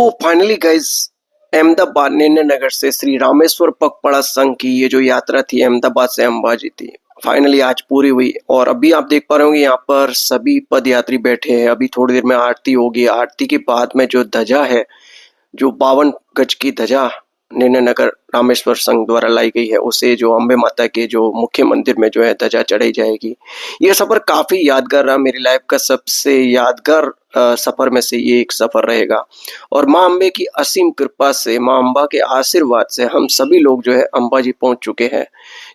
तो finally guys Ahmedabad नेने नगर से श्री रामेश्वर पगपाड़ा संघ की ये जो यात्रा थी अहमदाबाद से अंबाजी थी, फाइनली आज पूरी हुई। और अभी आप देख पा रहे होंगे यहाँ पर सभी पदयात्री बैठे हैं। अभी थोड़ी देर में आरती होगी। आरती के बाद में जो ध्वजा है, जो 52 गज की ध्वजा नेने नगर रामेश्वर संघ द्वारा लाई गई है, उसे जो अम्बे माता के जो मुख्य मंदिर में जो है ध्वजा चढ़ाई जाएगी। यह सफर काफी यादगार रहा। मेरी लाइफ का सबसे यादगार सफर में से ये एक सफर रहेगा। और माँ अम्बे की असीम कृपा से, माँ अम्बा के आशीर्वाद से हम सभी लोग जो है अंबाजी पहुंच चुके हैं।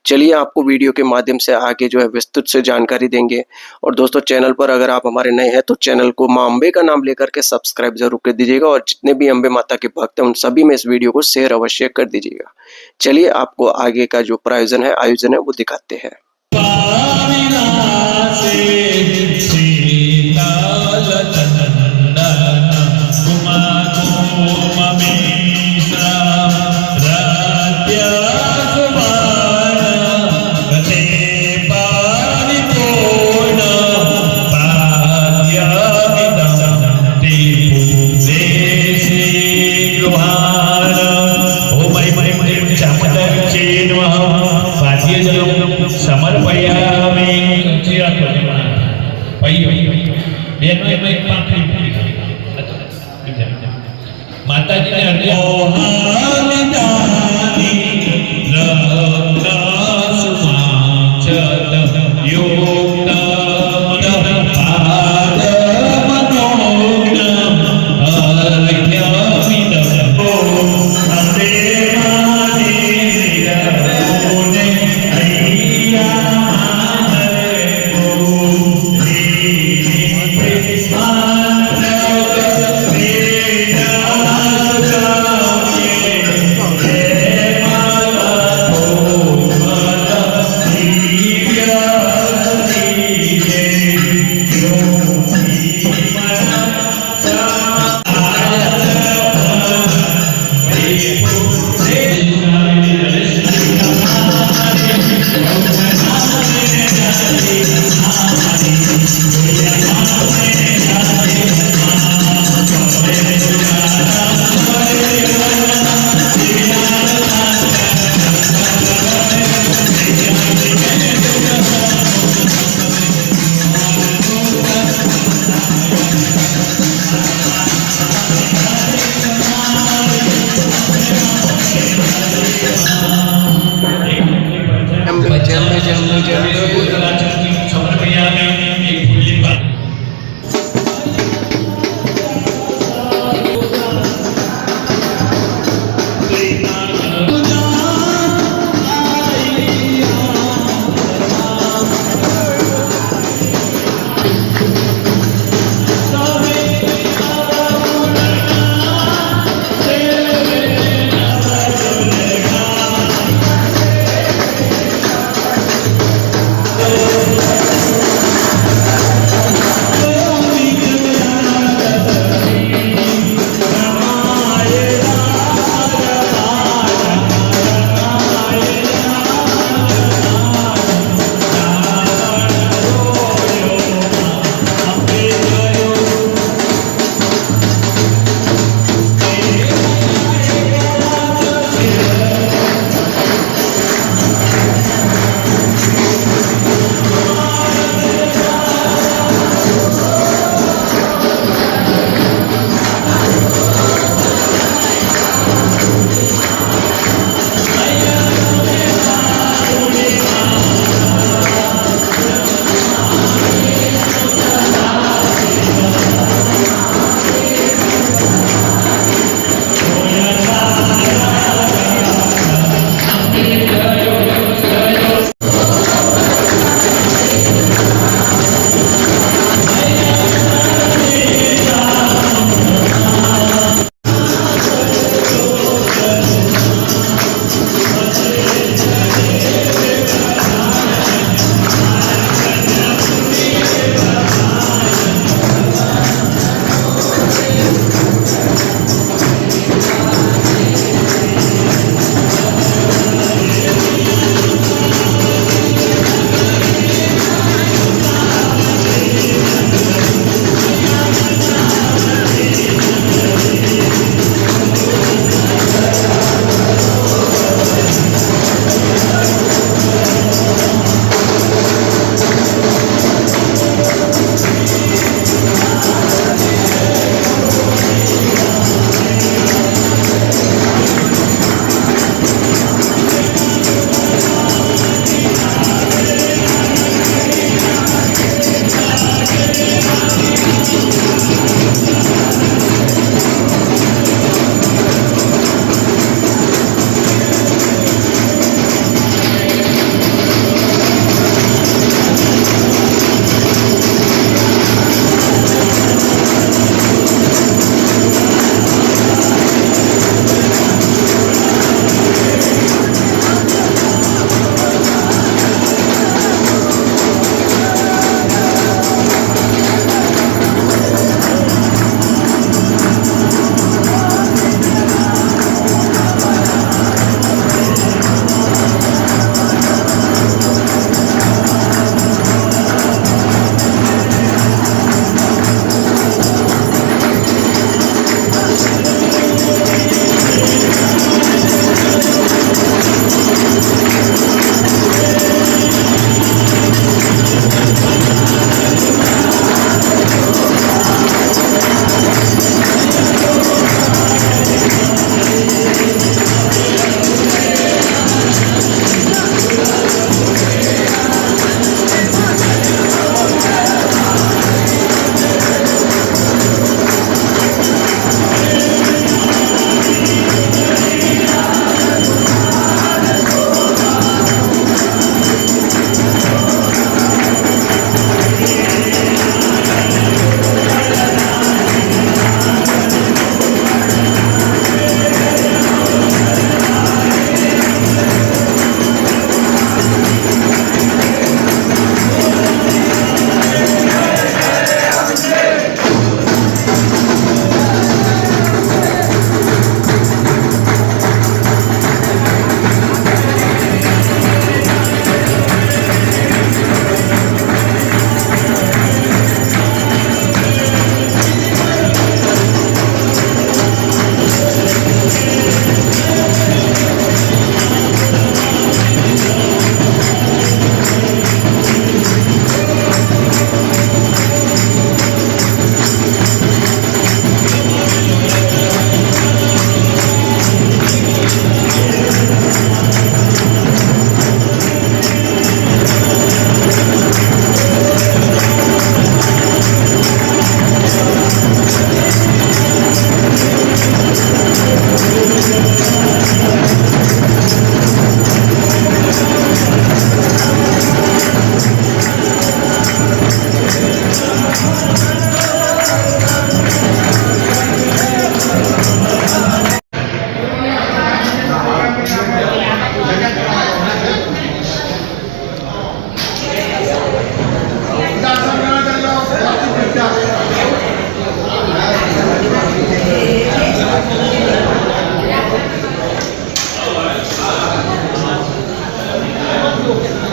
चलिए आपको वीडियो के माध्यम से आगे जो है विस्तृत से जानकारी देंगे। और दोस्तों, चैनल पर अगर आप हमारे नए हैं तो चैनल को माँ अम्बे का नाम लेकर के सब्सक्राइब जरूर कर दीजिएगा। और जितने भी अम्बे माता के भक्त हैं उन सभी में इस वीडियो को शेयर अवश्य कर दीजिएगा। चलिए आपको आगे का जो आयोजन है वो दिखाते हैं। माताजी ने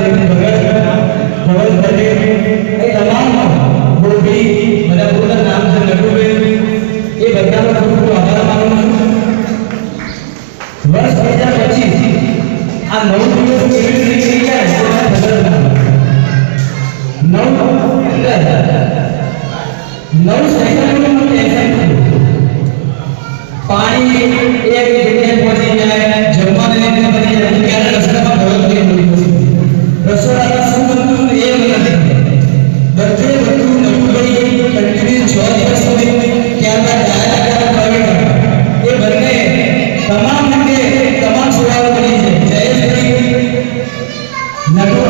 શ્રી ભગત ભગત એ તમામ ગોપી બધા પૂરા નામ છે નટુબેન એ બધાનો ખૂબ ખૂબ આભાર માનું છું. વર્ષ 2025 આ 9 દિવસ કેવી રીતે નીકળી ગયા છે ખબર નથી. 9 સેકન્ડનું ટેન્શન થયું. પાણી એક જગ્યાએ પહોંચી જાય, જમવાની રીતે બની જાય, ત્યારે રસ્તામાં ભગવત રસોડામાં શું બનતું એ મને નથી. બધે બધું નટુભાઈ કન્ટિન્યુ 6 દિવસ સુધી ત્યારબાદ ડાયરેક્ટ એ બંને તમામ રીતે તમામ સેવાઓ કરી છે. જયેશભાઈ નટુ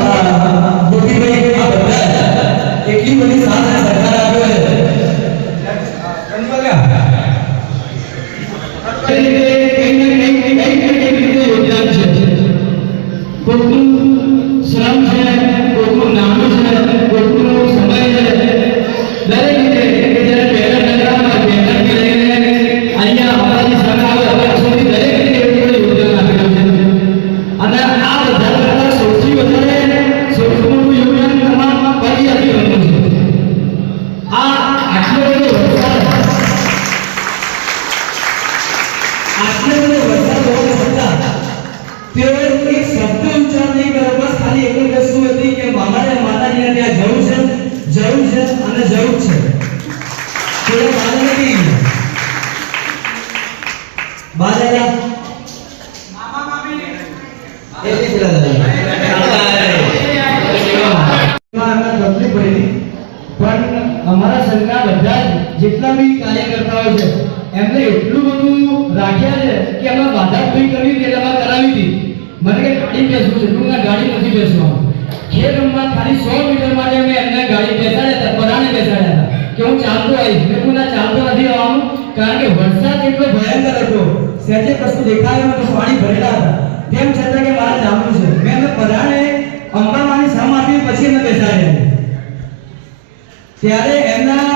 ગોપીભાઈ આ બધા એટલી બધી સાથ સરકાર આપ્યો છે. કોઈનું શ્રમ છે, કોઈનું નાનું છે, કોઈનું સમય છે, દરેક રીતે જ્યારે પહેલા નગરમાં બેઠક લઈને અહીંયા અમારી સરકાર અત્યાર સુધી દરેક રીતે યોગદાન આપેલું છે. અને આ બધા કરતા સૌથી વધારે સૌથી મોટું યોગદાન તમામ પદયાત્રીઓનું છે. આ આટલો બધો વરસાદ હોવા છતાં તેઓ એક શબ્દ ઉચ્ચાર નહીં કર્યો. બસ ખાલી એક જ વસ્તુ હતી કે મામાને માતાજીને ત્યાં જવું છે અને જવું છે. તેઓ બહાર નથી બહાર આવ્યા મામા મામી એટલી જ તકલીફ પડી. પણ અમારા સરકાર બધા જેટલા બી કાર્યકર્તાઓ છે એમને એટલું બધું રાખ્યા છે કે અમે બાધા પૂરી કરવી હતી એટલે કરાવી હતી. મને કે ગાડી બેસવું છે, હું ગાડી નથી બેસવાનું. ખેલ રમવા ખાલી 100 મીટર માટે મેં એમને ગાડી બેસાડ્યા હતા, પરાણે બેસાડ્યા હતા કે હું ચાલતો આવીશ. મેં કહું ના, ચાલતો નથી આવવાનું, કારણ કે વરસાદ એટલો ભયંકર હતો, સહેજે કશું દેખાયું નતું, પાણી ભરેલા હતા. તેમ છતાં કે મારે જવાનું છે. મેં એમને પરાણે અંબામાની સામ આપી, પછી એમને બેસાડ્યા. ત્યારે એમના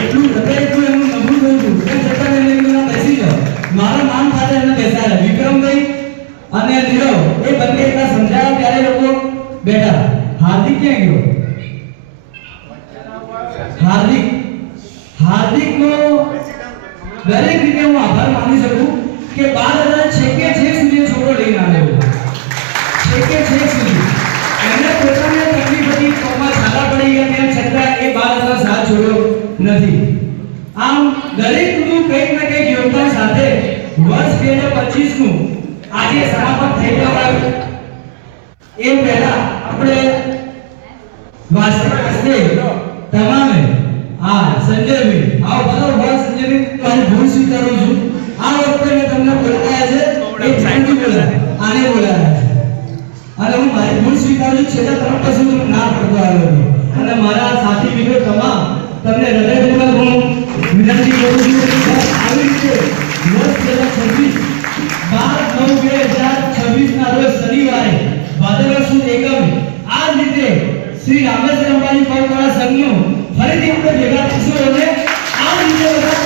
એટલું હૃદય એટલું એમનું નબળું થયું હતું. તેમ છતાં એમને કીધું બેસી જાઓ. મારા માન ખાતે એમને બેસાડ્યા. વિક્રમભાઈ અને નીરવ એ બંને એટલા સમજાયા ત્યારે લોકો બેઠા. હાર્દિક ક્યાં ગયો? હાર્દિકનો દરેક રીતે હું આભાર માની શકું કે 12,000 છેકે છેક સુધી છોકરો લઈને આવ્યો. છેકે છેક સુધી એમને પોતાને તકલીફ હતી, પગમાં છાલા પડી ગયા, તેમ છતાં એ 12,000 સાથ છોડ્યો નથી. આમ દરેકનું કંઈક ને કંઈક યોગદાન સાથે વર્ષ 2025 નું આજે સમાપન થઈ ગયું. એ પહેલા આપણે વાસ્તવિક તમામે સંજયભાઈ આવો બધો વર્ષ સંજયભાઈ મારી ભૂલ સ્વીકારું છું. આ વખતે મેં તમને બોલાયા છે એ જાણી બોલાયા, આને બોલાયા છે અને હું મારી ભૂલ સ્વીકારું છું. છેલ્લા 3 વર્ષ સુધી ના પડતો આવ્યો છું અને મારા સાથી મિત્રો તમામ તમને હૃદયપૂર્વક હું વિનંતી કરું છું કે આવી રીતે વર્ષ 2026 12/9/2026 ના રોજ શનિવારે ભાદરવા સુદ એકમ આ રીતે શ્રી રામેશ્વર અંબાજી પગપાળા સંઘનું ફરીથી આપણે ભેગા થઈશું અને આ રીતે બધા